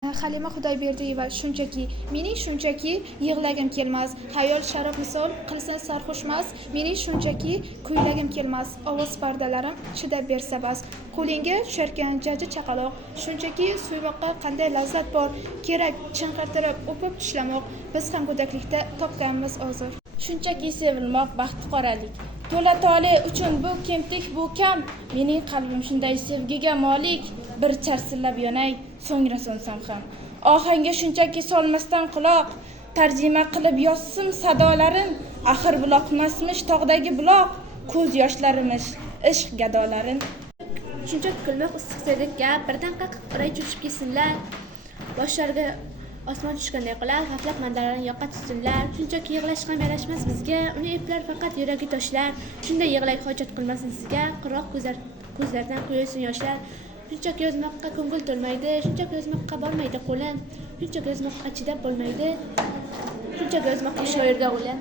Halima Xudoyberdiyeva shunchaki mening shunchaki yig'lagim kelmas, xayol sharaf misol qilsang sarxushmas, mening shunchaki kuylagim kelmas, ovoz pardalarim chidab bersa bas, qo'lingga tusharkan jajji chaqaloq, shunchaki suymoqqa qanday lazzat bor, kerak chinqirtirib o'pib tishlamoq, biz ham go'daklikda topganmiz ozor. Shunchaki sevilmoq baxti qoralik, to'la tole uchun bu kemtik bu kam, mening qalbim shunday sevgiga molik, bir charsillab yonay, so'ngra so'nsam ham. Ohanga shunchaki solmasdan quloq, tarjima qilib yozsim sadolarin, axir buloqmasmish tog'dagi buloq, ko'z yoshlarimiz ishq gadolarin. Shunchaki kulmoq issiq sevdik gap, birdan qaqib uray cho'chib ketsinlar, boshlariga osmon tushganday qilar, g'aflat mandalarini yoqqa tutsinlar. Shunchaki yig'lash ham yarashmas bizga, uni eplar faqat yuragi toshlar. Shunday yig'lak hojat qilmasin sizga, quroq ko'zlardan quyilsin yoshlar. Shunchaki yozmoqqa ko'ngil to'lmaydi, shunchaki yozmoqqa bormaydi qo'lim, shunchaki yozmoqqa chidab bo'lmaydi, shunchaki yozmoqqa shoirga o'lim.